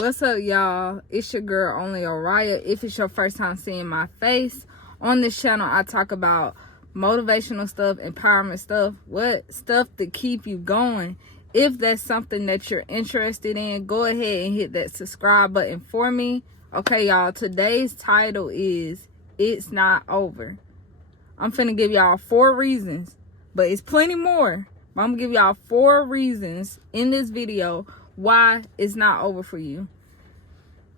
What's up, y'all? It's your girl, Only Oriah. If it's your first time seeing my face on this channel, I talk about motivational stuff, empowerment stuff, what stuff to keep you going. If that's something that you're interested in, go ahead and hit that subscribe button for me. Okay, y'all, today's title is It's Not Over. I'm finna give y'all 4 reasons, but it's plenty more. But I'm gonna give y'all 4 reasons in this video why it's not over for you.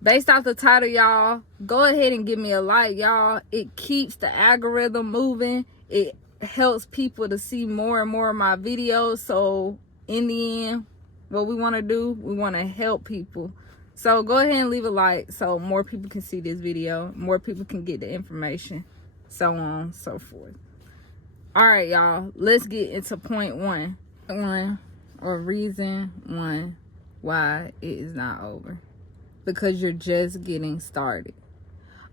Based off the title, y'all, go ahead and give me a like, y'all. It keeps the algorithm moving. It helps people to see more and more of my videos. So in the end, what we want to do, we want to help people. So go ahead and leave a like so more people can see this video, more people can get the information, so on and so forth. All right, y'all, let's get into point 1. Reason 1 why it is not over. Because you're just getting started.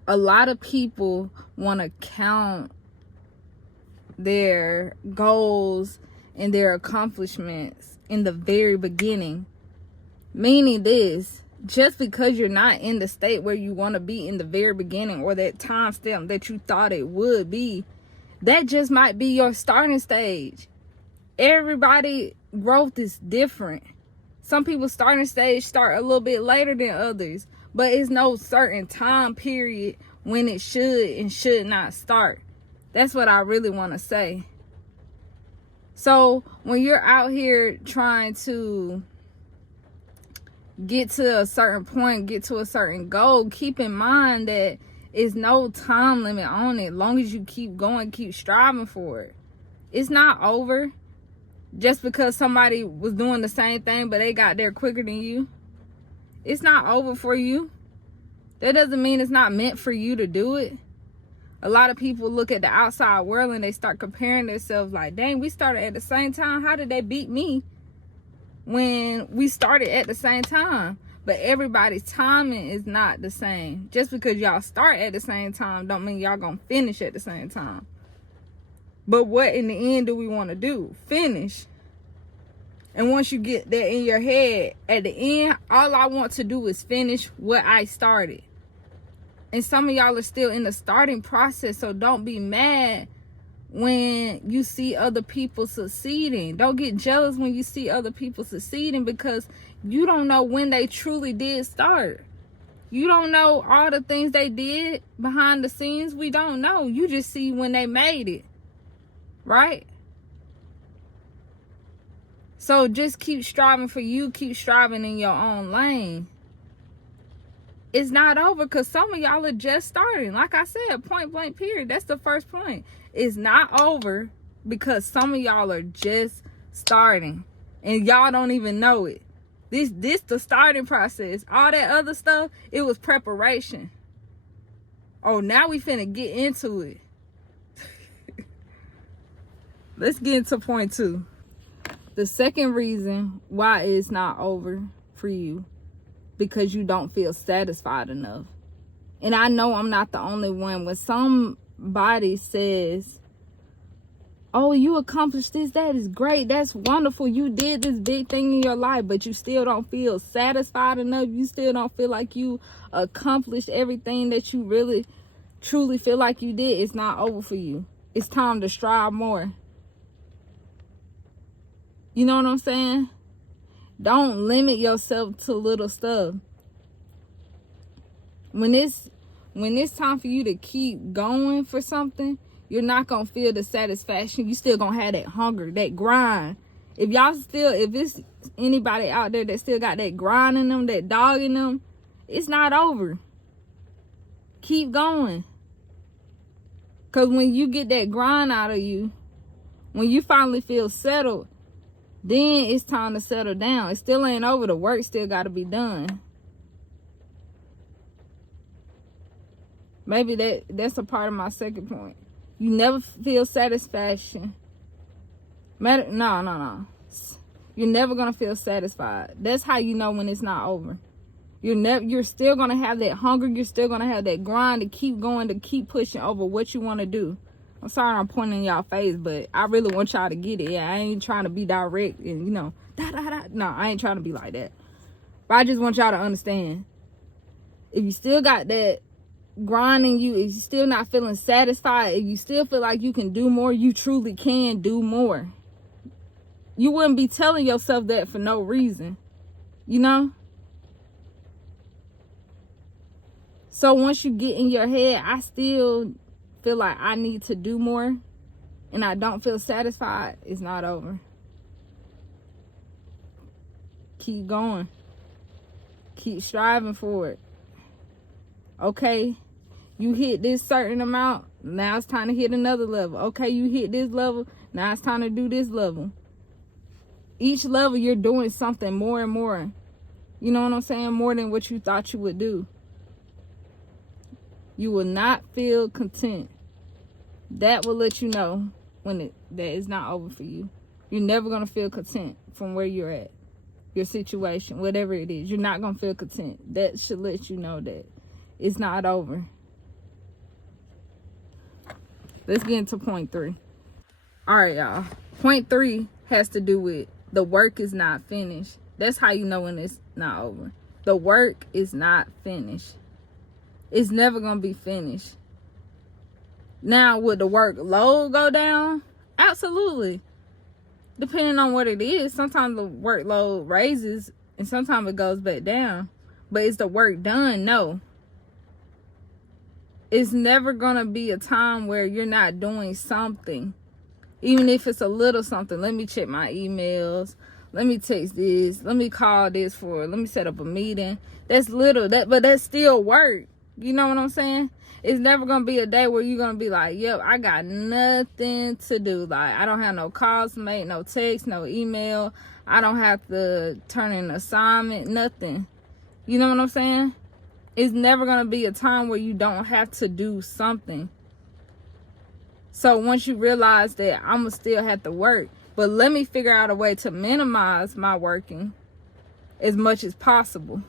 A lot of people want to count their goals and their accomplishments in the very beginning. Meaning this, just because you're not in the state where you want to be in the very beginning, or that time stamp that you thought it would be, that just might be your starting stage. Everybody growth is different. Some people's starting stage start a little bit later than others, but it's no certain time period when it should and should not start. That's what I really want to say. So when you're out here trying to get to a certain point, get to a certain goal, keep in mind that there's no time limit on it. Long as you keep going, keep striving for it. It's not over. Just because somebody was doing the same thing but they got there quicker than you, it's not over for you. That doesn't mean it's not meant for you to do it. A lot of people look at the outside world and they start comparing themselves like, dang, we started at the same time. How did they beat me when we started at the same time? But everybody's timing is not the same. Just because y'all start at the same time don't mean y'all gonna finish at the same time. But what in the end do we want to do? Finish. And once you get that in your head, at the end, all I want to do is finish what I started. And some of y'all are still in the starting process, so don't be mad when you see other people succeeding. Don't get jealous when you see other people succeeding, because you don't know when they truly did start. You don't know all the things they did behind the scenes. We don't know. You just see when they made it. Right? So just keep striving for you. Keep striving in your own lane. It's not over, because some of y'all are just starting. Like I said, point blank period. That's the first point. It's not over because some of y'all are just starting. And y'all don't even know it. This the starting process. All that other stuff, it was preparation. Oh, now we finna get into it. Let's get into point 2. The second reason why it's not over for you, because you don't feel satisfied enough. And I know I'm not the only one. When somebody says, oh, you accomplished this, that is great, that's wonderful, you did this big thing in your life, but you still don't feel satisfied enough, you still don't feel like you accomplished everything that you really, truly feel like you did, it's not over for you. It's time to strive more. You know what I'm saying? Don't limit yourself to little stuff. When it's time for you to keep going for something, you're not going to feel the satisfaction. You still going to have that hunger, that grind. If it's anybody out there that still got that grind in them, that dog in them, it's not over. Keep going. Because when you get that grind out of you, when you finally feel settled, then it's time to settle down. It still ain't over. The work still got to be done. Maybe that's a part of my second point. You never feel satisfaction. No. You're never going to feel satisfied. That's how you know when it's not over. You're still going to have that hunger. You're still going to have that grind to keep going, to keep pushing over what you want to do. I'm sorry I'm pointing in y'all face, but I really want y'all to get it. Yeah, I ain't trying to be direct and, no, I ain't trying to be like that. But I just want y'all to understand. If you still got that grind in you, if you still not feeling satisfied, if you still feel like you can do more, you truly can do more. You wouldn't be telling yourself that for no reason, you know? So once you get in your head, I still feel like I need to do more and I don't feel satisfied, it's not over. Keep going. Keep striving for it. Okay, you hit this certain amount, now it's time to hit another level. Okay, you hit this level, now it's time to do this level. Each level you're doing something more and more. You know what I'm saying? More than what you thought you would do. You will not feel content. That will let you know when that it's not over for you. You're never going to feel content from where you're at. Your situation, whatever it is, you're not going to feel content. That should let you know that it's not over. Let's get into point 3. All right, y'all. Point 3 has to do with the work is not finished. That's how you know when it's not over. The work is not finished. It's never going to be finished. Now, would the workload go down? Absolutely. Depending on what it is. Sometimes the workload raises and sometimes it goes back down. But is the work done? No. It's never going to be a time where you're not doing something. Even if it's a little something. Let me check my emails. Let me text this. Let me call this let me set up a meeting. That's little. But that's still work. You know what I'm saying? It's never going to be a day where you're going to be like, yep, I got nothing to do. Like, I don't have no calls to make, no text, no email. I don't have to turn in an assignment, nothing. You know what I'm saying? It's never going to be a time where you don't have to do something. So once you realize that I'm going to still have to work, but let me figure out a way to minimize my working as much as possible.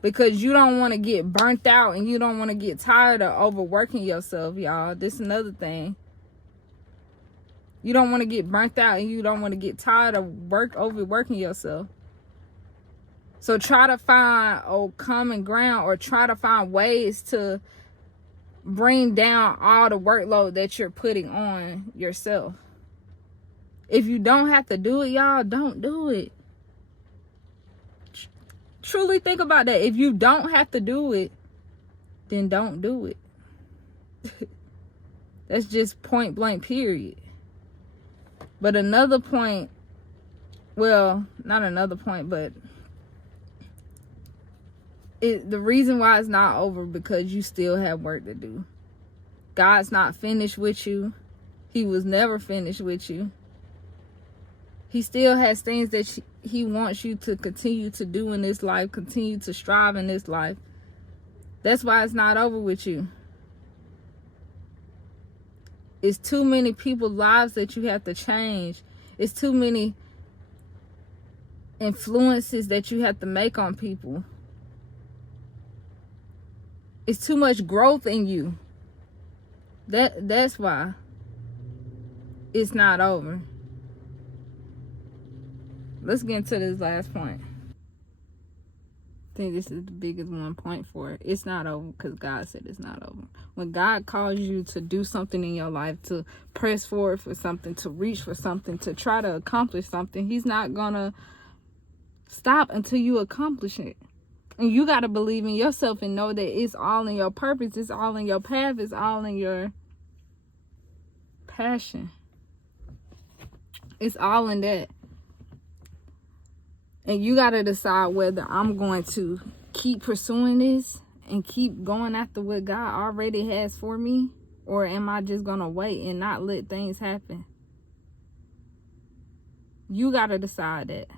Because you don't want to get burnt out and you don't want to get tired of overworking yourself, y'all. This is another thing. You don't want to get burnt out and you don't want to get tired of overworking yourself. So try to find a common ground or try to find ways to bring down all the workload that you're putting on yourself. If you don't have to do it, y'all, don't do it. Truly think about that. If you don't have to do it, then don't do it. That's just point blank, period. But another point, well, not another point, but the reason why it's not over because you still have work to do. God's not finished with you. He was never finished with you. He still has things that he wants you to continue to do in this life, continue to strive in this life. That's why it's not over with you. It's too many people's lives that you have to change. It's too many influences that you have to make on people. It's too much growth in you. That's why it's not over. Let's get into this last point. I think this is the biggest one point for it. It's not over because God said it's not over. When God calls you to do something in your life, to press forward for something, to reach for something, to try to accomplish something, he's not going to stop until you accomplish it. And you got to believe in yourself and know that it's all in your purpose. It's all in your path. It's all in your passion. It's all in that. And you got to decide whether I'm going to keep pursuing this and keep going after what God already has for me, or am I just going to wait and not let things happen? You got to decide that.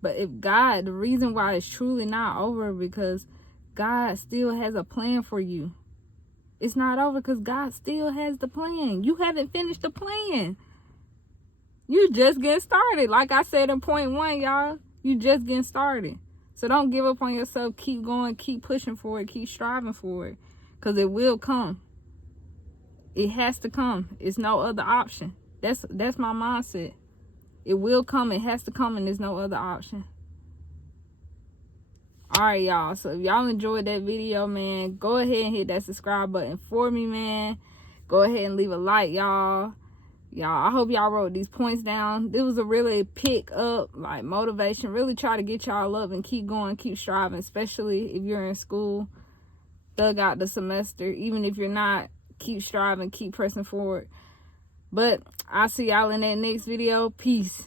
But if God, the reason why it's truly not over because God still has a plan for you. It's not over because God still has the plan. You haven't finished the plan. You just getting started. Like I said in point 1, y'all, you just getting started. So don't give up on yourself. Keep going. Keep pushing for it. Keep striving for it. Because it will come. It has to come. It's no other option. That's my mindset. It will come. It has to come, and there's no other option. Alright, y'all. So if y'all enjoyed that video, man, go ahead and hit that subscribe button for me, man. Go ahead and leave a like, y'all. I hope y'all wrote these points down. This was a really pick up, like, motivation. Really try to get y'all up and keep going, keep striving, especially if you're in school. Thug out the semester. Even if you're not, keep striving, keep pressing forward. But I'll see y'all in that next video. Peace.